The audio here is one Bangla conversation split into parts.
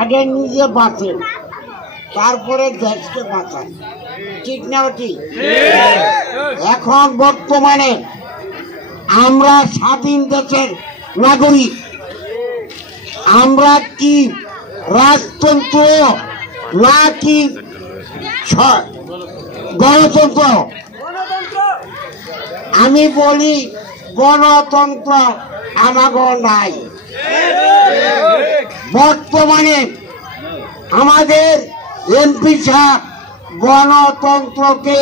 আগে নিজে বাঁচেন, তারপরে দেশকে বাঁচান, ঠিক না? ঠিক। এখন বর্তমানে আমরা স্বাধীন দেশের নাগরিক। আমরা কি রাজতন্ত্র নাকি গণতন্ত্র? আমি বলি গণতন্ত্র আমাগো নাই। বর্তমানে আমাদের এমপি সাহেব গণতন্ত্রকে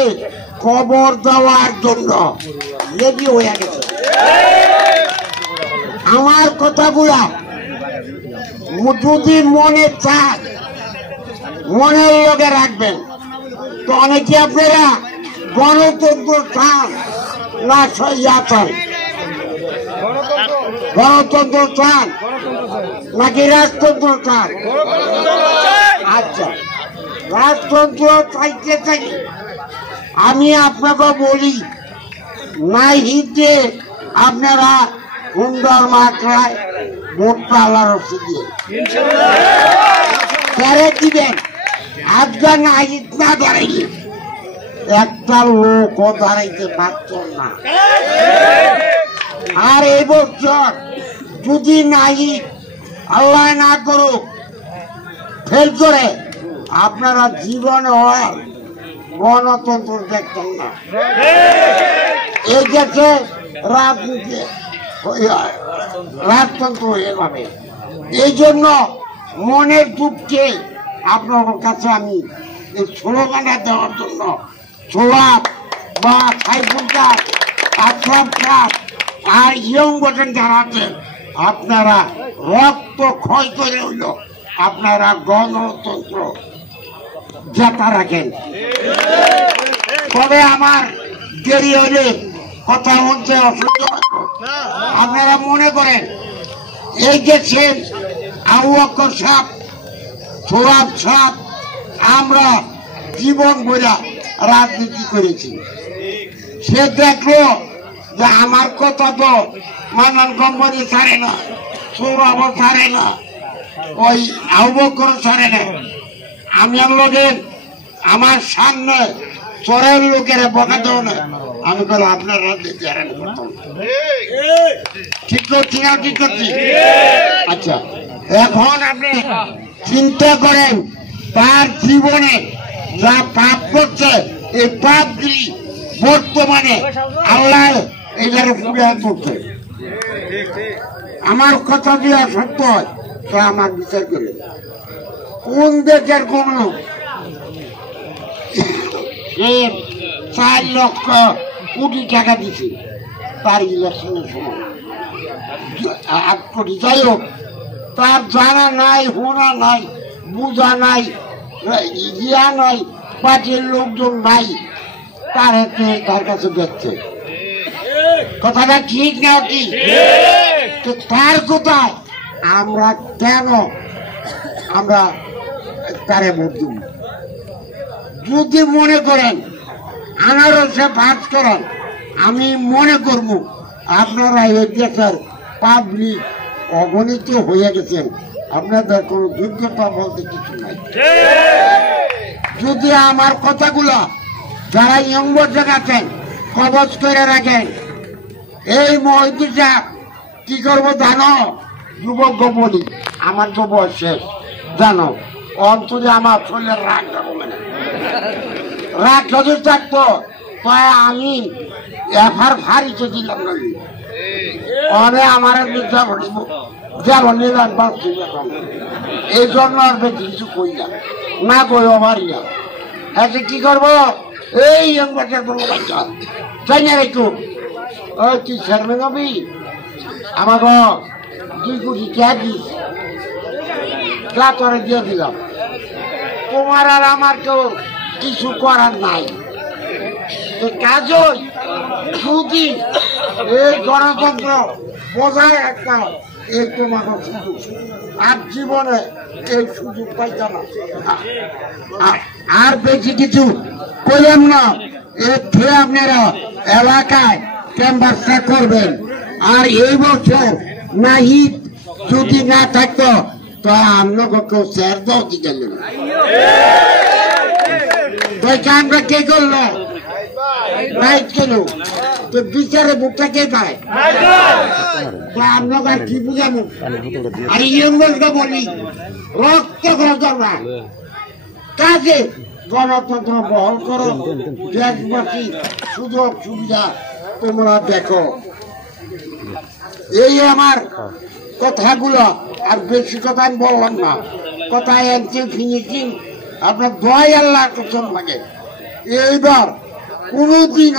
খবর দেওয়ার জন্য রেডি হয়ে গেছে। আমার কথাগুলা যদি মনে চান মনের লগে রাখবেন। তো অনেকে আপনারা গণতন্ত্র চান না সইয়া চান? গণতন্ত্র চান নাকি রাজতন্ত্র চান? আচ্ছা, রাজতন্ত্র চাইতে চাই আমি আপনাকে বলি নাই হিতে আপনারা সুন্দর মাত্রায় ভোটটা আল্লাহ রসি দিয়ে দিবেন। আজকে না হিত না দাঁড়াইলে একটা লোকও দাঁড়াইতে পারত না। আর এই বছর যদি নাই আল্লাহ না করুক ফেল করে আপনারা জীবনে হয় গণতন্ত্র দেখতেন না। এই দেশে রাজনীতি রাজতন্ত্র হয়ে যাবে। এই জন্য মনের দুঃখে আপনার কাছে আমি এই স্লোগানটা দেওয়ার জন্য সোহাগ বা সাইফুল সাহেব, আশরাফ সাহেব আর ইয়ং বটন যারা আছেন আপনারা রক্ত ক্ষয় করে হইল আপনারা গণতন্ত্র জেতা রাখেন। তবে আমার দেরি হলে কথা বলতে অসহ্য। আপনারা মনে করেন এই দেশে আবু বকর সাহেব, সোহাগ সাহেব আমরা জীবন বইলা রাজনীতি করেছি। সে দেখলো যে আমার কথা তো মানন কোম্পানি ছাড়ে না, সৌরভ ছাড়ে না, ওই আবু বকর ছাড়ে না। আমি লোকের আমার সামনে চোরের লোকেরা বকা দেও না। আমি বলো আপনার রাজনীতি ঠিক করছি না? ঠিক করছি। আচ্ছা, এখন আপনি চিন্তা করেন তার জীবনে যা পাপ করছে এই পাপগুলি বর্তমানে আল্লাহ এটারে পুড়ে করছে। আমার কথা দিয়ে সত্য হয় তো আমার বিচার করে কোন দেশের কোন লোক 4 লক্ষ কোটি টাকা দিছে তার ইলেকশনের সময় 8 কোটি। যাই হোক, তার জানা নাই, হোনা নাই, বুঝা নাই, ইয়া নাই, পার্টির লোকজন নাই, তার হাতে তার কাছে দেখছে। কথাটা ঠিক না? কি তার কোথায় আমরা কেন আমরা তারে ভোট দিব? যদি মনে করেন আনারসে ভাত করেন, আমি মনে করব আপনারা এই দেশের পাবলিক অগণিত হয়ে গেছেন, আপনাদের কোনো যোগ্যতা বলতে কিছু নাই। যদি আমার কথাগুলো যারা ইয়ং বর্জন আছেন কবজ করে রাখেন, এই মহিদুর সাহেব কি করবো জানো? যুবক বলি আমার তো বয়স শেষ, জানো অন্তরে আমার শরীরের রাগ রাগ যদি থাকতো তাই আমি এফার ফারিতে দিলাম না। অনে আমার যেমন নিলাম এই জন্য আর বেশি কিছু কই না কইও পারি না। আচ্ছা কি করবো? এই বাচ্চা তাই না একটু ওই তুই চেয়ারম্যান হবি আমাকে 2 কোটি টাকা দিস, যা তোরে দিয়ে দিলাম। তোমার আর আমার কেউ কিছু করার নাই। কাজই যদি এই গণতন্ত্র বোঝায় একটা এই তোমাকে সুযোগ, আর জীবনে এই সুযোগ পাইতাম না। আর বেশি কিছু করলাম না, এর থেকে আপনারা এলাকায় ক্যাম্পাসটা করবেন। আর এই বছর না ঈদ যদি না থাকতো তো আমরা কেউ স্যার দাও কি গেলেন আমরা কে করলো রাইট কেন তো বিচারে বুকটা কে পায় আমরা কি বুঝাবো আর ইংরেজকে বলি রক্ত করবা কাজে গণতন্ত্র বহল করো দেশবাসী সুযোগ সুবিধা তোমরা দেখো এই আমার কথাগুলো আর বেশি কথা আমি বললাম না কথা এনসিল ফিনিশিং আপনার দোয়াই আল্লাহ কসম লাগে এইবার কোনদিন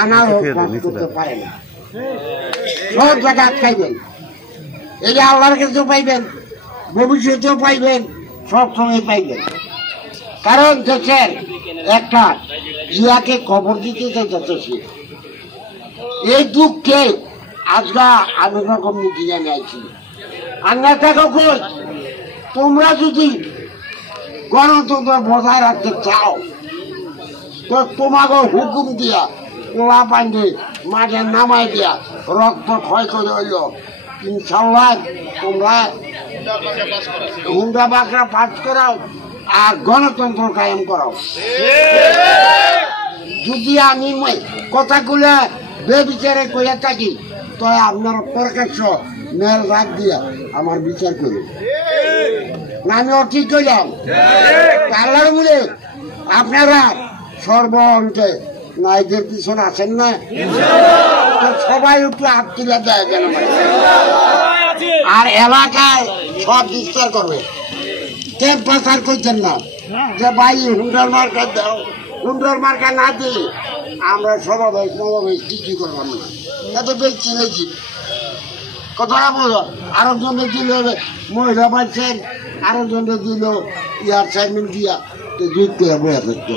আনার কাজ করতে পারে না সব জায়গা আটকাইবেন এই যে আল্লাহর কাছেও পাইবেন ভবিষ্যতেও পাইবেন সব সময় পাইবেন কারণ দেশের একটা ইয়াকে খবর দিতে চাইতেছে এই দুঃখে আজকে আমি রকম নীতি জানে আছি আল্লাহ থাকো কই তোমরা যদি গণতন্ত্র বজায় রাখতে চাও তো তোমাকে হুকুম দিয়া কোলা পান্ডে মাঠে নামাই দিয়া রক্ত ক্ষয় করে হইল ইনশাল্লাহ তোমরা হুন্ডা বাকরা পাস করাও আর গণতন্ত্র কায়েম করাও যদি আমি কথাগুলো বেবিচারে কইয়া থাকি তো আপনার প্রকাশ্য মেল রাখ দিয়া আমার বিচার করুন আমিও ঠিক করলাম আল্লাহর মূলে আপনারা সর্বঙ্কে নাইদের পিছনে আছেন না সবাই একটু হাত তুলে দেয় যেন আর এলাকায় সব বিস্তার করবে কে প্রচার করছেন না যে ভাই হুন্ডার মার্কা দাও হুন্ডার মার্কা না দিলে আমরা সমাবেশ নবাবেশ কিছু করলাম না এত বেশ চিনেছি কথাটা বলো আরো জনে দিল মহিলা পাচ্ছেন আরো জনে দিল ইয়ার চেয়ারম্যান দিয়া যুক্ত বয়ে থাকতো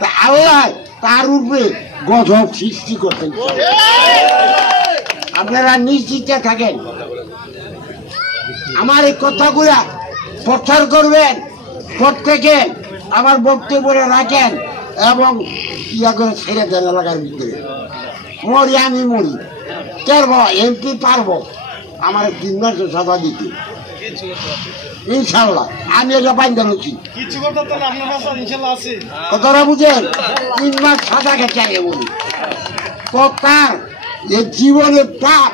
তা আল্লাহ তার উপরে গজব সৃষ্টি করতেন আপনারা নিশ্চিতে থাকেন আমার এই কথাগুলা প্রচার করবেন প্রত্যেকে আমার বক্তব্য রাখেন এবং ইয়া করে ছেড়ে দেন এলাকার ভিতরে মরি আমি মরি পারবো এমপি পারবো আমার 3 মাসের সাজা দিতে ইনশাল্লাহ আমি এটা বাইন্দা হচ্ছি কথাটা বুঝেন 3 মাস সাজা গেছে আগে বলি তো তার এই জীবনের পাপ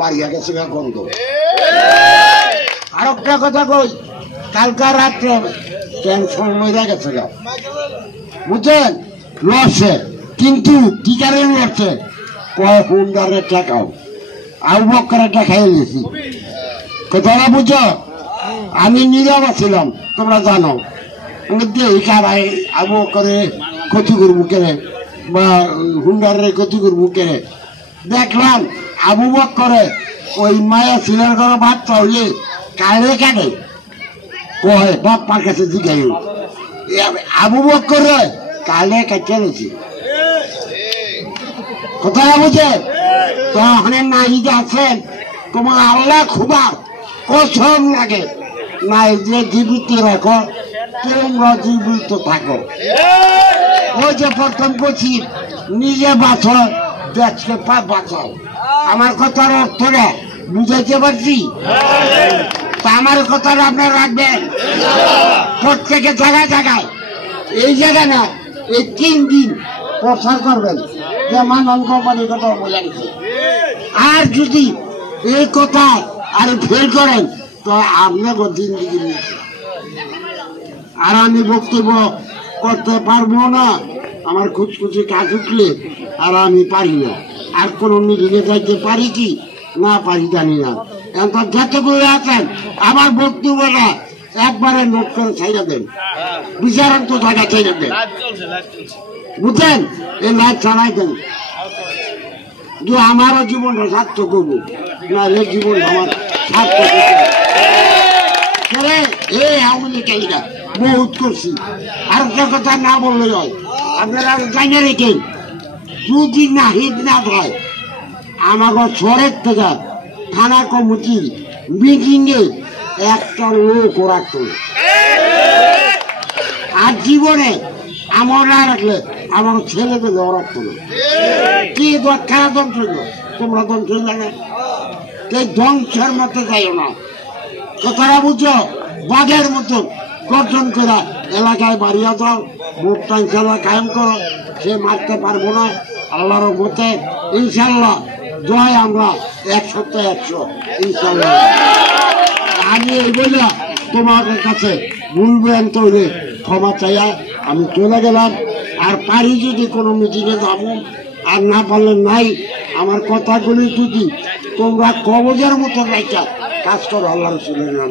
বাড়িয়া গেছে গন্ধ আর একটা কথা কই কালকা রাত্রে টেনশন মরে গেছে গা বুঝছেন লড়ছে কিন্তু কি কারণে লড়ছে কয় হুন্ডারে টাকাও আবু বকরের টাকা খাইয়ে নিয়েছি কথাটা বুঝো আমি নীরব ছিলাম তোমরা জানো কারাই আবু বকরে ক্ষতি করবো কেনে বা হুন্ডারে ক্ষতি করবো কেনে দেখলাম আবু বকরে ওই মায়া ছিলেন করে বাচ্চা হইলে কালে কাটে কয় বাপ্পার কাছে জিগাই আবু বকরে কালে কাটে নিয়েছি কোথায় বুঝে তো ওখানে নাহিদ আছেন তোমার আল্লাহ খুবার কসম লাগে নাহিদে জীবিত রাখো তোমরা জীবিত থাকো ওই যে প্রথম বলছি নিজে বাঁচো দেশকে বাঁচাও আমার কথার অর্থটা বুঝাইতে পারছি তা আমার কথাটা আপনারা রাখবেন প্রত্যেকে জায়গায় জায়গায় এই জায়গায় না এই 3 দিন প্রচার করবেন যে মানন কোম্পানির কথা বলে গেছে আর যদি এই কথা আর ফেল করেন তো আপনাকে জিন্দিগি নিয়েছে আর আমি বক্তব্য করতে পারবো না আমার খুচখুচি কাজ উঠলে আর আমি পারি না আর কোন মিটিংয়ে যাইতে পারি কি না পারি জানি না এখন যতগুলো আছেন আমার বক্তব্যটা একবারে নোট করে ছাইড়া দেন বিচারান্ত জায়গা ছাইড়া দেন বুঝলেন এই লাইট চালাই দেন যে আমারও জীবনটা সার্থক করবো না রে জীবন আমার সার্থক এই আওয়ামী লীগেরা বহুত করছি আর একটা কথা না বললে হয় আপনারা জানিয়ে রেখেন যদি নাহিদ না হয় আমাকে শহরের থেকে থানা কমিটির মিটিংয়ে একটা লোক রাখতো আর জীবনে আমার না রাখলে আমার ছেলেকে রাখতো না কি খেলা ধ্বংস হইল তোমরা ধ্বংস হইলে না এই ধ্বংসের মধ্যে যাইও না কথাটা বুঝছো? বাঘের মতন গর্জন করা এলাকায় বাড়িয়া যাও, ভোটটা ইনশাল্লাহ কায়েম করো, সে মারতে পারবো না আল্লাহর মতে। ইনশাল্লাহ জয় আমরা 100% ইনশাল্লাহ। আমি এই বলে তোমাদের কাছে ভুলবেন তৈরি ক্ষমা চাইয়া আমি চলে গেলাম। আর পারি যদি কোনো মিটিংয়ে যাবো, আর না পারলে নাই। আমার কথাগুলি যদি তোমরা কবজের মতো রাইখা কাজ করো আল্লাহ রসুলের নাম।